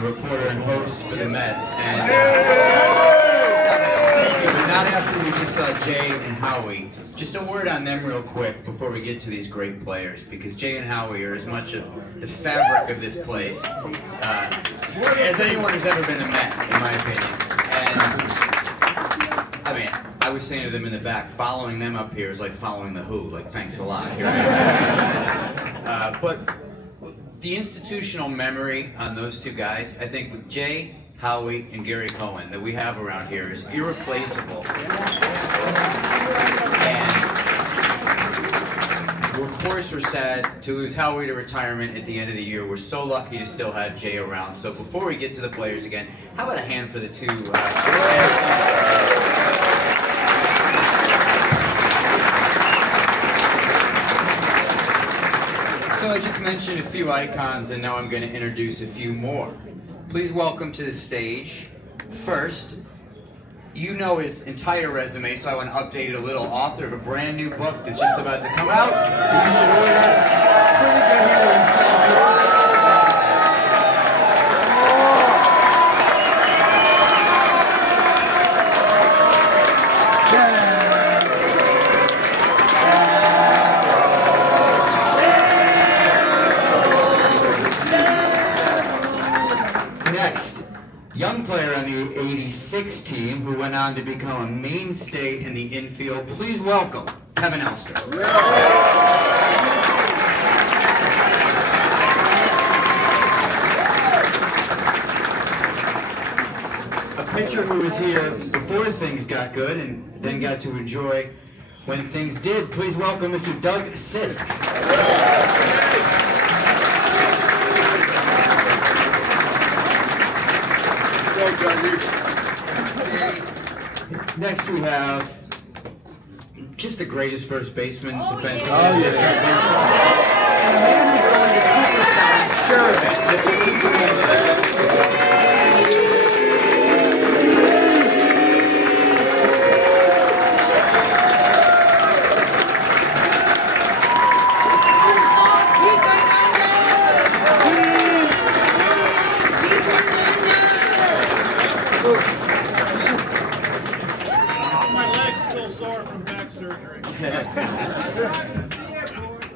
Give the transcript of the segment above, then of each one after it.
the reporter and host for the Mets. And thank you. But not after we just saw Jay and Howie. Just a word on them real quick before we get to these great players, because Jay and Howie are as much of the fabric of this place as anyone who's ever been a Met, in my opinion. And I mean, I was saying to them in the back, following them up here is like following the Who. Like, thanks a lot. Here I am, guys. But the institutional memory on those two guys, I think with Jay, Howie, and Gary Cohen that we have around here is irreplaceable. And of course we're sad to lose Howie to retirement at the end of the year. We're so lucky to still have Jay around. So before we get to the players again, how about a hand for the two So I just mentioned a few icons, and now I'm going to introduce a few more. Please welcome to the stage, first, you know his entire resume, so I want to update it a little. Author of a brand new book that's just about to come out, that you should order. Pretty good hero himself. Young player on the 86 team who went on to become a mainstay in the infield. Please welcome Kevin Elster. A pitcher who was here before things got good and then got to enjoy when things did. Please welcome Mr. Doug Sisk. Next we have just the greatest first baseman defensive. And the man who's going to keep us down, I'm sure of it, Mr. Hernandez.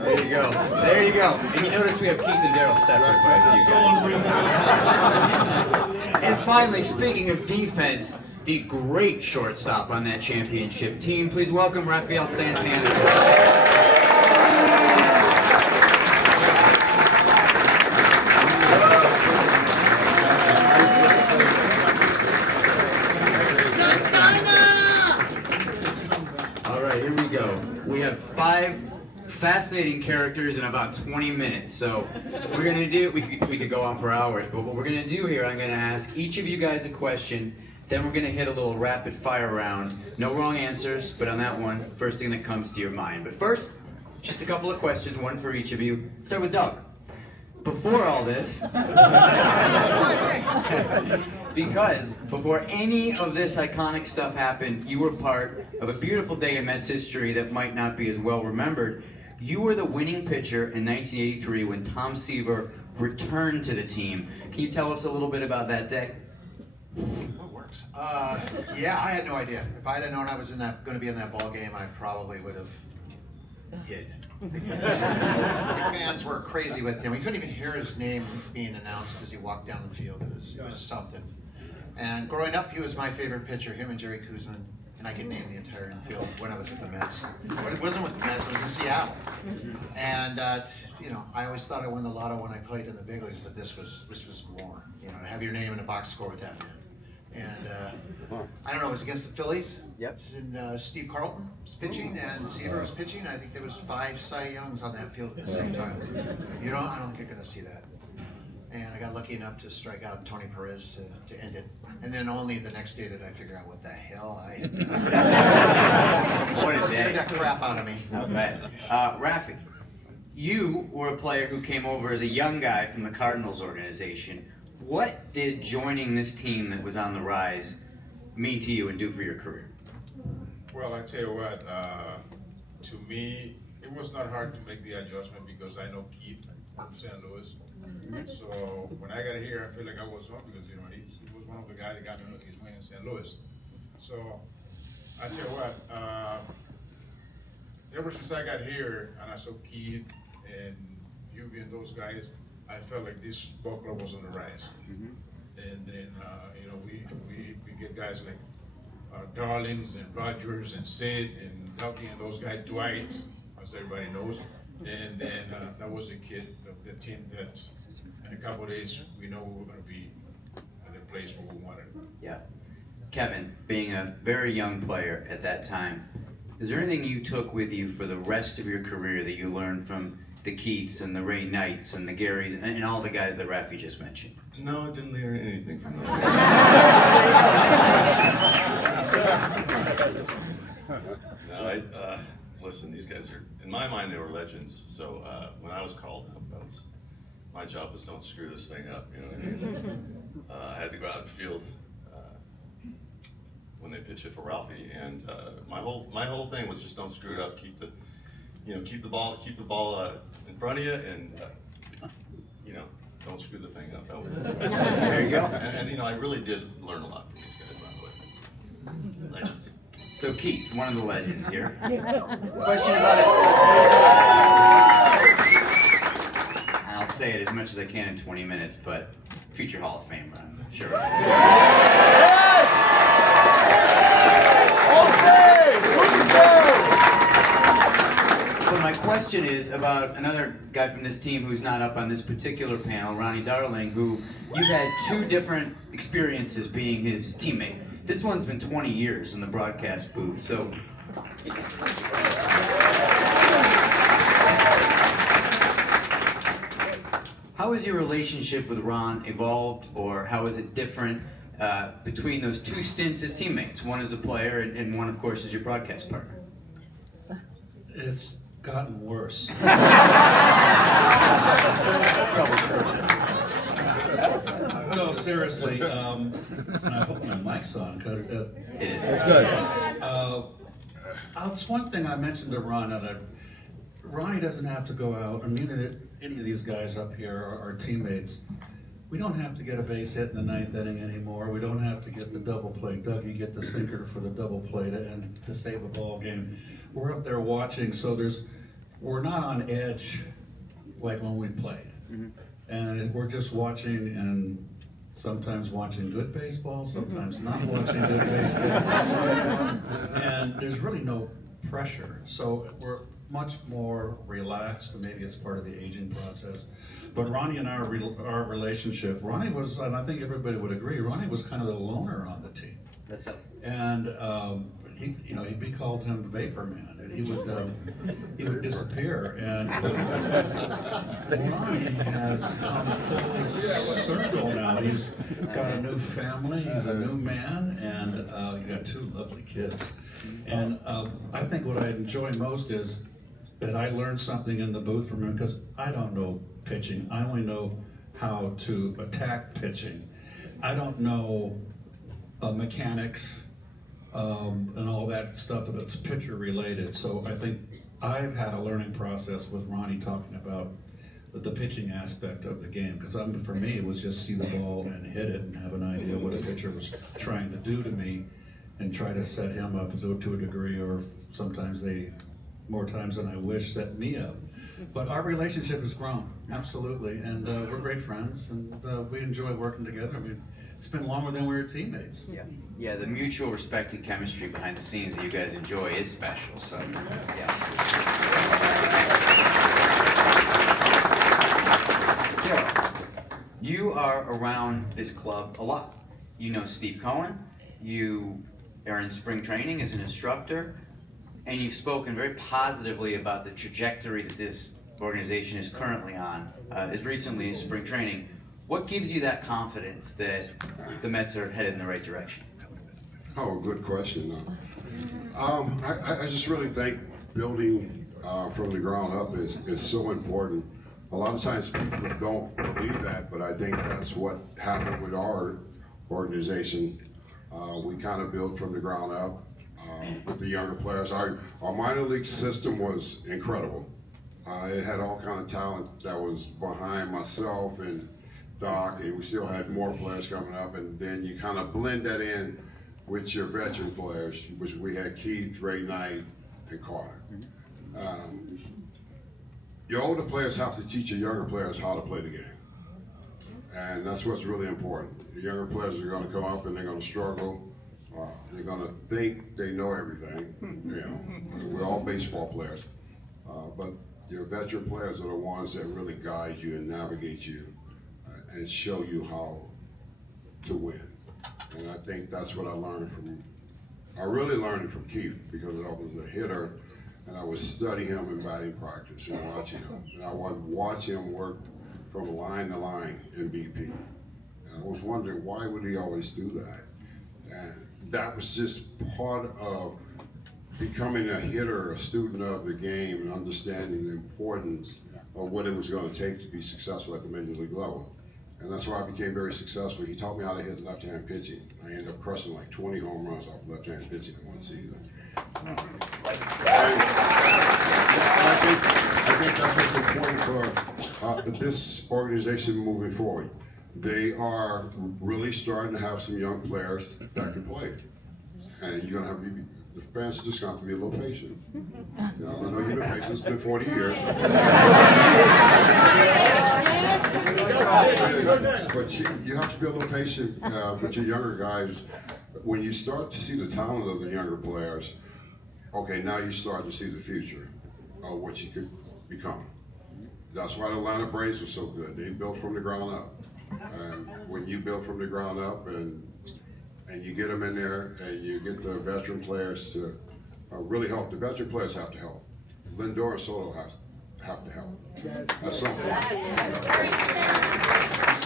There you go. There you go. And you notice we have Keith and Darryl separate by a few guys. And finally, speaking of defense, the great shortstop on that championship team. Please welcome Rafael Santana. Here we go. We have 5 fascinating characters in about 20 minutes. So we're gonna do. We could go on for hours, but what we're gonna do here, I'm gonna ask each of you guys a question. Then we're gonna hit a little rapid fire round. No wrong answers, but on that one, first thing that comes to your mind. But first, just a couple of questions, one for each of you. Start with Doug. Before all this, because before any of this iconic stuff happened, you were part of a beautiful day in Mets history that might not be as well remembered. You were the winning pitcher in 1983 when Tom Seaver returned to the team. Can you tell us a little bit about that day? What works? Yeah, I had no idea. If I had known I was going to be in that ball game, I probably would have hid. Because the fans were crazy with him. We couldn't even hear his name being announced as he walked down the field. It was something. And growing up, he was my favorite pitcher, him and Jerry Koosman. And I could name the entire infield when I was with the Mets. But it wasn't with the Mets, it was in Seattle. And I always thought I won the lotto when I played in the big leagues, but this was more. To have your name in a box score with that man. And I don't know, it was against the Phillies. Yep. And Steve Carlton was pitching, and Seaver was pitching. I think there was 5 Cy Youngs on that field at the same time. I don't think you're going to see that. And I got lucky enough to strike out Tony Perez to end it. And then only the next day did I figure out what the hell I had done. What is that? That crap out of me. I bet. Rafi, you were a player who came over as a young guy from the Cardinals organization. What did joining this team that was on the rise mean to you and do for your career? Well, I tell you what, to me, it was not hard to make the adjustment because I know Keith from St. Louis. So when I got here, I feel like I was home because he was one of the guys that got his win in St. Louis. So I tell you what, ever since I got here and I saw Keith and you and those guys, I felt like this ball club was on the rise. And then we get guys like Darlings and Rogers and Sid and Ducky and those guys, Dwight, as everybody knows. And then that was the the team that in a couple of days we know we were going to be at the place where we wanted. Yeah. Kevin, being a very young player at that time, is there anything you took with you for the rest of your career that you learned from the Keiths and the Ray Knights and the Garys and all the guys that Rafi just mentioned? No, I didn't learn anything from those. No, listen, these guys are, in my mind, they were legends. So when I was called up, my job was don't screw this thing up, you know what I mean? I had to go out in the field when they pitch it for Ralphie, and my whole thing was just don't screw it up. Keep the ball in front of you, and don't screw the thing up. That was it. There you go. And I really did learn a lot from these guys, by the way. Legends. So Keith, one of the legends here. Question about it. I'll say it as much as I can in 20 minutes, but future Hall of Famer, I'm sure. But my question is about another guy from this team who's not up on this particular panel, Ronnie Darling, who you've had two different experiences being his teammate. This one's been 20 years in the broadcast booth, so how has your relationship with Ron evolved, or how is it different between those two stints as teammates? One as a player and one, of course, as your broadcast partner. It's gotten worse. That's probably true. No, seriously, I hope my mic's on. It is. That's good. It's one thing I mentioned to Ron, Ronnie doesn't have to go out, and neither did any of these guys up here are teammates. We don't have to get a base hit in the ninth inning anymore. We don't have to get the double play. Dougie get the sinker for the double play to save a ball game. We're up there watching, so we're not on edge like when we played. And we're just watching, and sometimes watching good baseball, sometimes not watching good baseball. And there's really no pressure. So we're much more relaxed, and maybe it's part of the aging process. But Ronnie and our relationship, Ronnie was, and I think everybody would agree, Ronnie was kind of the loner on the team. That's up. And he called him Vapor Man, and he would disappear. And Ronnie has come full circle now. He's got a new family. He's a new man, and he got two lovely kids. And I think what I enjoy most is that I learned something in the booth from him, because I don't know pitching. I only know how to attack pitching. I don't know mechanics and all that stuff that's pitcher related. So I think I've had a learning process with Ronnie talking about the pitching aspect of the game, because for me it was just see the ball and hit it and have an idea what a pitcher was trying to do to me and try to set him up to a degree, or sometimes more times than I wish, set me up. But our relationship has grown, absolutely, and we're great friends, and we enjoy working together. I mean, it's been longer than we were teammates. Yeah, the mutual respect and chemistry behind the scenes that you guys enjoy is special, so, yeah. You are around this club a lot. You know Steve Cohen, you are in spring training as an instructor, and you've spoken very positively about the trajectory that this organization is currently on, as recently as spring training. What gives you that confidence that the Mets are headed in the right direction? Oh, good question. I just really think building from the ground up is so important. A lot of times people don't believe that, but I think that's what happened with our organization. We kind of built from the ground up with the younger players. Our minor league system was incredible. It had all kind of talent that was behind myself and Doc, and we still had more players coming up, and then you kind of blend that in with your veteran players, which we had Keith, Ray Knight, and Carter. Your older players have to teach your younger players how to play the game. And that's what's really important. The younger players are going to come up and they're going to struggle. They're going to think they know everything. You know, we're all baseball players. But your veteran players are the ones that really guide you and navigate you and show you how to win. And I think that's what I learned from, I really learned it from Keith because I was a hitter and I would study him in batting practice and watching him. And I would watch him work from line to line in BP. And I was wondering, why would he always do that? And that was just part of becoming a hitter, a student of the game, and understanding the importance of what it was going to take to be successful at the major league level. And that's why I became very successul. He taught me how to hit left-hand pitching. I ended up crushing like 20 home runs off left-hand pitching in one season. I think that's what's important for this organization moving forward. They are really starting to have some young players that can play. And you're going to have to be, the fans are just going to have to be a little patient. You know, I know you've been patient, it's been 40 years. But you have to be a little patient with your younger guys. When you start to see the talent of the younger players, okay, now you start to see the future of what you could become. That's why the Atlanta Braves were so good. They built from the ground up. And when you build from the ground up and you get them in there and you get the veteran players to really help, the veteran players have to help. Lindor and Soto have to help. At some point.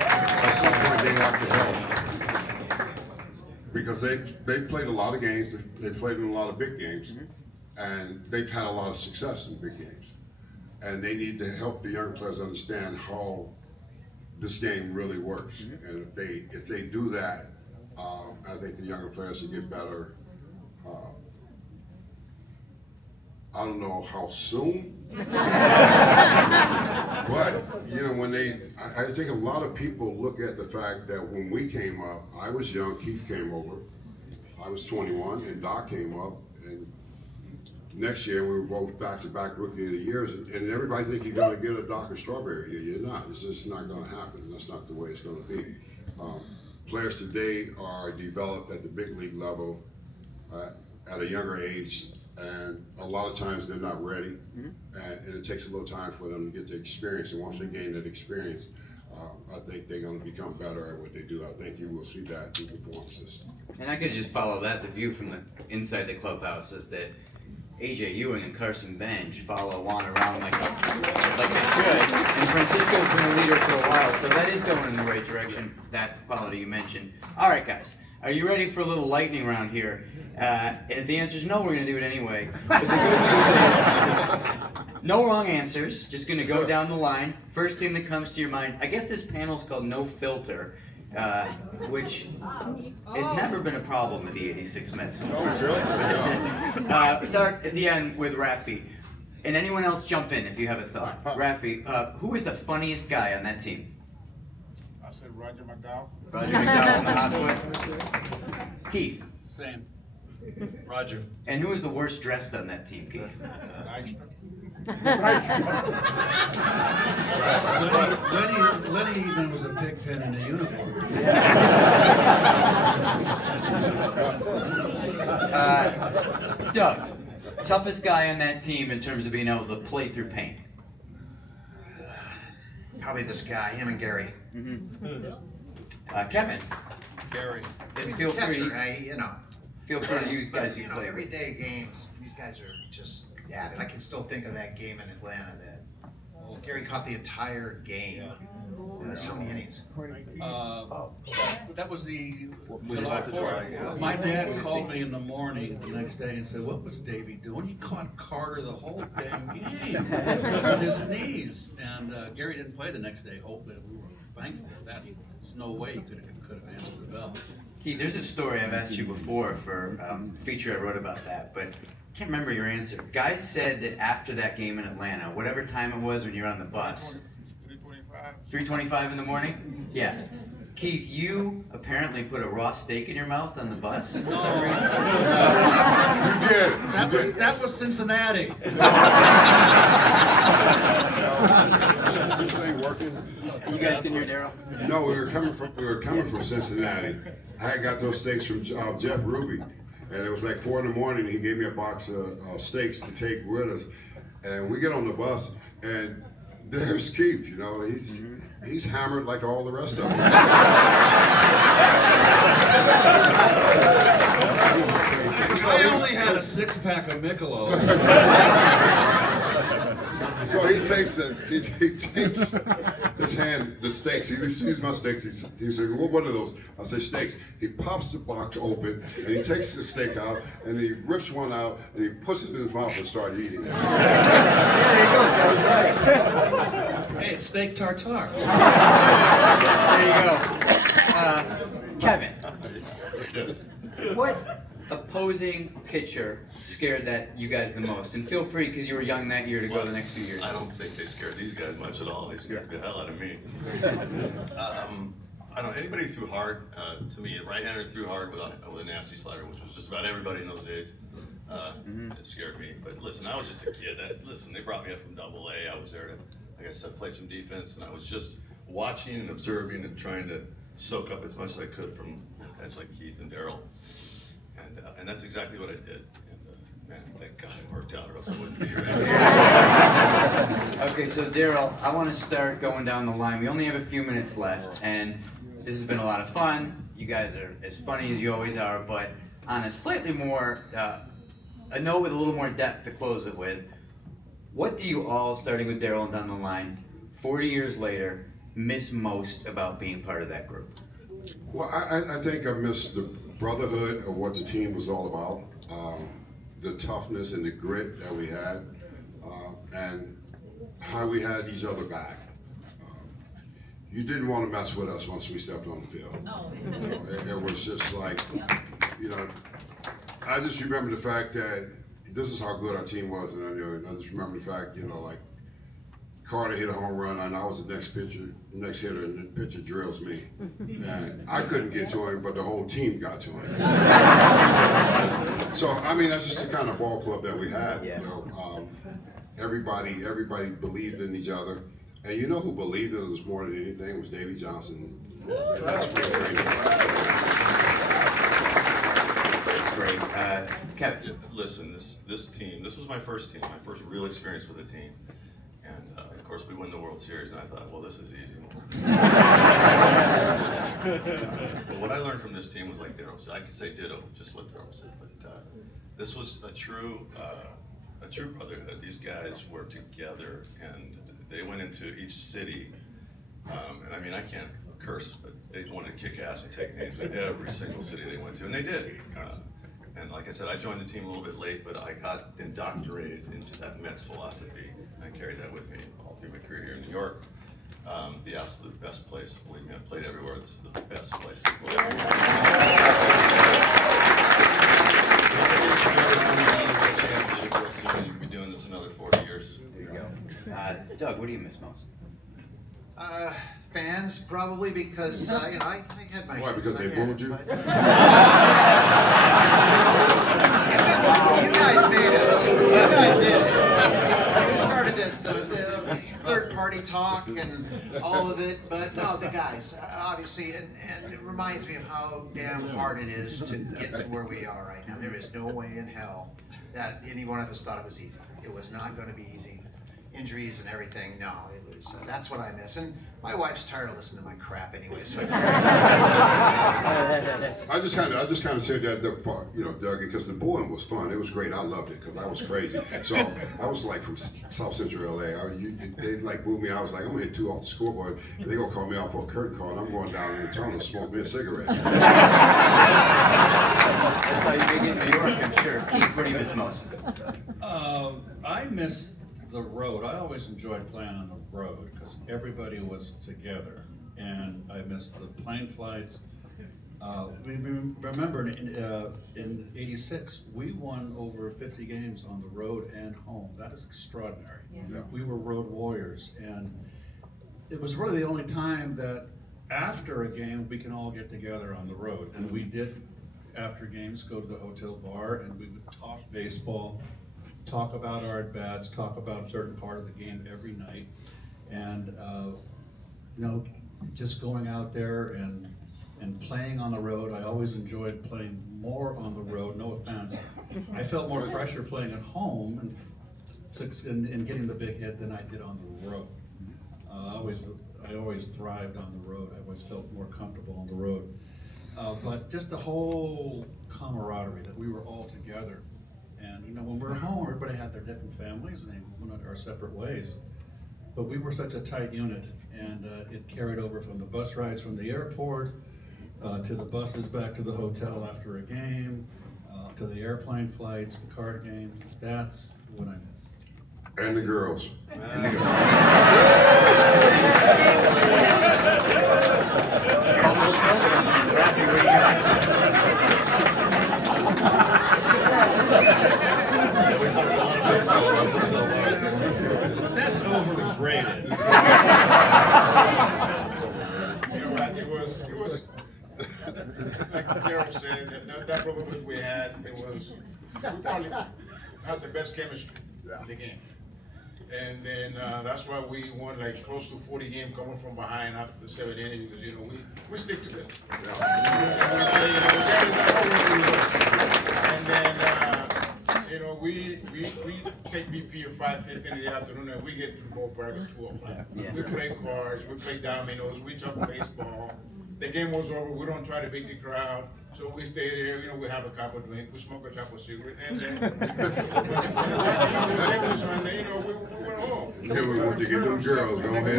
At some point they have to help. Because they've played a lot of games, they've played in a lot of big games, and they've had a lot of success in big games. And they need to help the younger players understand how this game really works. And if they do that, I think the younger players will get better. I don't know how soon, but you know, I think a lot of people look at the fact that when we came up, I was young, Keith came over, I was 21, and Doc came up, and next year we were both back-to-back Rookie of the Years, and everybody think you're going to get a Doc or Strawberry. You're not. It's just not going to happen. That's not the way it's going to be. Players today are developed at the big league level at a younger age, and a lot of times they're not ready, and it takes a little time for them to get the experience. And once they gain that experience, I think they're going to become better at what they do. I think you will see that through the performances. And I could just follow that. The view from the inside the clubhouse is that AJ Ewing and Carson Bench follow Juan around like they should. And Francisco's been a leader for a while, so that is going in the right direction, that quality you mentioned. All right, guys, are you ready for a little lightning round here? And if the answer is no, we're going to do it anyway. But the good news is no wrong answers, just going to go down the line. First thing that comes to your mind, I guess this panel's called No Filter, which has never been a problem with the 86 Mets. Start at the end with Rafi. And anyone else jump in if you have a thought. Rafi, who is the funniest guy on that team? I said Roger McDowell. Roger McDowell on the hot foot. Keith. Same. Roger. And who is the worst dressed on that team, Keith? Lenny even was a pigpen in a uniform. Doug, toughest guy on that team in terms of being able to play through pain. Probably this guy, him and Gary. Kevin. Gary. And He's feel a catcher, free. right? You know. Feel free to use But, guys you you know, play with. everyday games, these guys are just at it. I can still think of that game in Atlanta that Gary caught the entire game. So many innings. That was the July 4th. My dad called me in the morning the next day and said, "What was Davey doing? He caught Carter the whole damn game with his knees." And Gary didn't play the next day. Hopefully, we were thankful for that. There's no way he could have answered the bell. Keith, there's a story I've asked you before for a feature I wrote about that, but can't remember your answer. Guys said that after that game in Atlanta, whatever time it was when you were on the bus, 3:25 in the morning? Yeah. Keith, you apparently put a raw steak in your mouth on the bus for some reason. You did. That was Cincinnati. This thing working? You guys can hear Darryl? No, we were coming from Cincinnati. I had got those steaks from Jeff Ruby, and it was like 4 in the morning. He gave me a box of steaks to take with us, and we get on the bus, and there's Keith. You know, he's hammered like all the rest of us. I only had a 6-pack of Michelob. So he takes his hand, the steaks. He sees my steaks. He said, well, what are those? I say, steaks. He pops the box open, and he takes the steak out, and he rips one out, and he puts it in his mouth and starts eating it. There you go, sounds right. Hey, it's steak tartare. There you go. Kevin, what opposing pitcher scared you guys the most? And feel free, because you were young that year, to go the next few years. I don't think they scared these guys much at all. They scared the hell out of me. I don't know, anybody threw hard, to me, right-hander threw hard with a nasty slider, which was just about everybody in those days. It scared me. But listen, I was just a kid. They brought me up from AA. I was there to, like I said, play some defense, and I was just watching and observing and trying to soak up as much as I could from guys like Keith and Darryl. And that's exactly what I did. And man, thank God it worked out, or else I wouldn't be here. Okay, so Darryl, I want to start going down the line. We only have a few minutes left, and this has been a lot of fun. You guys are as funny as you always are, but on a slightly more, a note with a little more depth to close it with, what do you all, starting with Darryl and down the line, 40 years later, miss most about being part of that group? Well, I think I miss the brotherhood of what the team was all about, the toughness and the grit that we had, and how we had each other back. You didn't want to mess with us once we stepped on the field. You know, it was just like, you know, I just remember the fact that this is how good our team was, and I just remember the fact, you know, like Carter hit a home run, and I was the next hitter, and the pitcher drills me. And I couldn't get to him, but the whole team got to him. So, I mean, that's just the kind of ball club that we had. Yeah. You know, everybody believed in each other. And you know who believed in us more than anything was Davey Johnson. And that's spring training. That's great. Kevin. Yeah, listen, this team, this was my first team, my first real experience with a team. And of course, we win the World Series, and I thought, well, this is easy. But what I learned from this team was like Darryl said. I could say ditto, just what Darryl said. But this was a true brotherhood. These guys were together, and they went into each city. And I mean, I can't curse, but they wanted to kick ass and take names in every single city they went to, and they did. And like I said, I joined the team a little bit late, but I got indoctrinated into that Mets philosophy. I carried that with me all through my career here in New York. The absolute best place. Believe me, I've played everywhere. This is the best place to play. You'll be doing this another 40 years. There you go. Doug, what do you miss most? Fans, probably, because you know, I had my. Why, because they booed you? You guys made us. You guys did it. You started the third-party talk and all of it, but no, the guys, obviously, and it reminds me of how damn hard it is to get to where we are right now. There is no way in hell that any one of us thought it was easy. It was not going to be easy. Injuries and everything, no, it was. That's what I miss. And my wife's tired of listening to my crap anyway. So I just kind of said that, you know, Doug, because the bowling was fun. It was great. I loved it because I was crazy. So I was like from South Central LA. They like booed me. I was like, I'm gonna hit 2 off the scoreboard. And they gonna call me out for a curtain call, and I'm going down in the tunnel to smoke me a cigarette. That's how you make it in New York, I'm sure. Keith, what do you miss most? I miss the road. I always enjoyed playing on the road because everybody was together, and I miss the plane flights. We remember in '86, we won over 50 games on the road and home. That is extraordinary. Yeah. We were road warriors, and it was really the only time that after a game we can all get together on the road. And we did, after games, go to the hotel bar and we would talk baseball, talk about our at-bats, talk about a certain part of the game every night. And just going out there and playing on the road. I always enjoyed playing more on the road, no offense. I felt more pressure playing at home and getting the big hit than I did on the road. I always thrived on the road. I always felt more comfortable on the road. But just the whole camaraderie that we were all together. And when we were home, everybody had their different families and they went our separate ways. But we were such a tight unit, and it carried over from the bus rides from the airport to the buses back to the hotel after a game, to the airplane flights, the card games. That's what I miss. And the girls. It's called Little Filter. Rafi, what do you got? Yeah, we talked a lot of baseball. That's overrated. You know what? It was like Darryl said, that brotherhood we had, we probably had the best chemistry in the game. And then that's why we won like close to 40 games coming from behind after the 7th inning, because we stick together. And we say, and then we take BP at 5:15 in the afternoon, and we get to the ballpark at 2 o'clock. Yeah. We play cards, we play dominoes, we talk baseball. The game was over, we don't try to beat the crowd, so we stay there, we have a couple of drinks, we smoke a couple of cigarettes, and then when the game was on, we went home. Then we went to get them girls. Go ahead.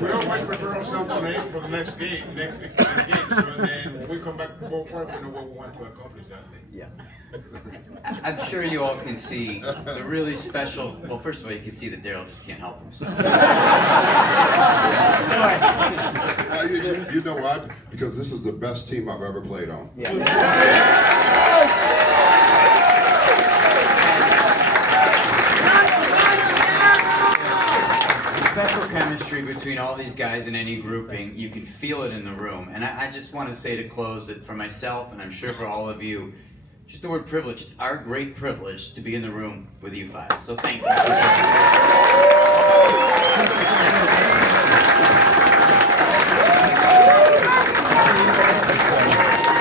We always prepare ourselves for the next game, so then when we come back to ballpark, we know what we want to accomplish that day. Yeah. I'm sure you all can see the really special. Well, first of all, you can see that Darryl just can't help himself. Well, you know what? Because this is the best team I've ever played on. Special chemistry between all these guys in any grouping, you can feel it in the room. And I just want to say to close that for myself, and I'm sure for all of you, just the word privilege, it's our great privilege to be in the room with you five. So thank you.